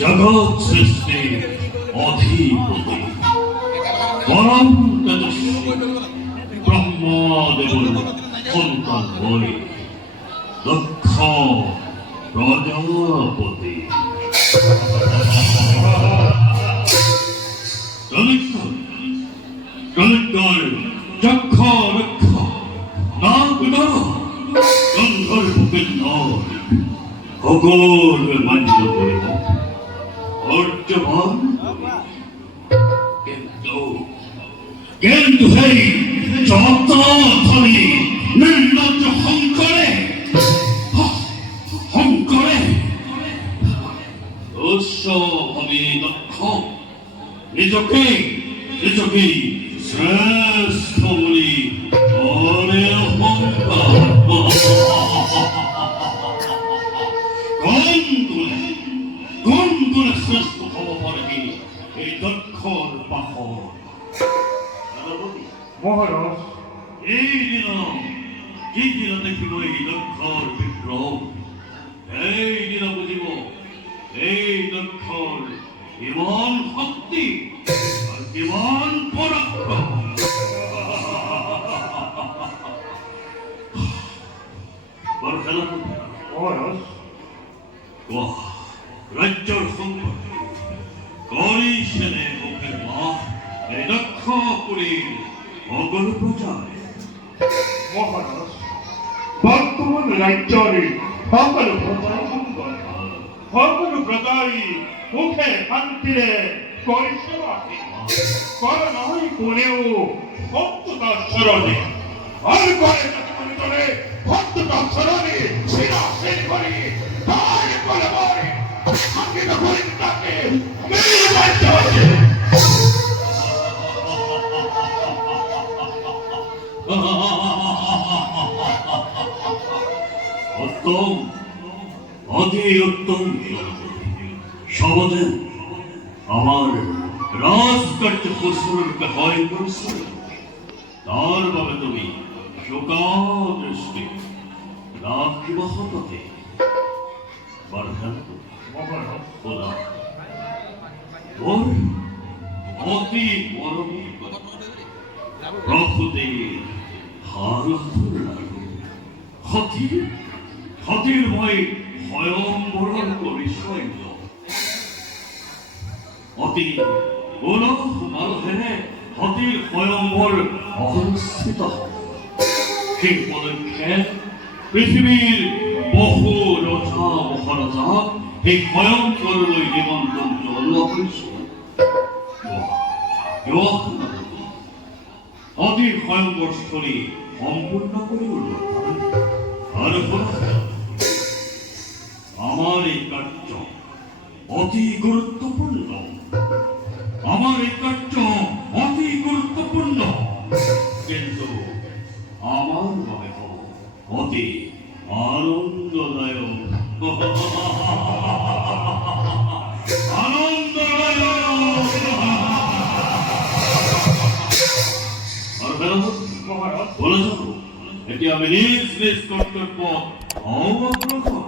জগৎ সৃষ্টির অধিপতি পরম তেজস্বী ব্রহ্মদেবর সন্তান হয়ে দক্ষ প্রজাপতি যক্ষ রক্ষ নাগ গন্ধর্বের নয় খগোল মান্য করে অর্জবান কিন্তু সেই যতক্ষণে নির্লজ্জ হংকরে আমি দক্ষ নিজকে শ্রেষ্ঠ বলি কোন গুণে শ্রেষ্ঠ হব পারবি এই দক্ষর পাথর মহারাজ এই দিন দেখিব এই দক্ষর বিক্রম এই দিন বুঝিব এই দক্ষর ইমান শক্তি আর ইমান পরাক্রম মহারাজ রাজ্যর সম্পদ করি সেনে মুখের মাঠ এই দক্ষ পুরীর অগল প্রচার মহারাজ বর্তমান রাজ্যের সকল প্রজার মঙ্গল সকল প্রজাই মুখে শান্তিরে করি সেবা কর নয় কোনেও ভক্ততার স্মরণে আর করে মনে ভক্ততার স্মরণে শিরাশীল করি তাই করে বলে আঙ্গিত করি তাকে মেরে মারতে হবে উত্তম অতি উত্তম সমাজে আমার রাজকার্য প্রশ্নকে হয় করছো তার ভাবে তুমি শোকাদৃষ্টি রাখিব হতে অতি পরম প্রভুদের হাল হাতির ভয় স্বয়ংবরণ করি সৈন্য অতি গোলক মালহেনে হাতির স্বয়ংবর অবস্থিত সেই পদক্ষেপ পৃথিবীর বহু রজা মহারাজা এই ভয়ঙ্কর নিমন্ত্রণ জন্ম করেছিল অতি ভয়ঙ্কর স্থলী সম্পূর্ণ করে উঠল আর আমার এই কার্য অতি গুরুত্বপূর্ণ কিন্তু আমার মনে অতি আনন্দদায়ক বলে যাবো এটি আমি নিজ কর্তব্য অবগ্রহ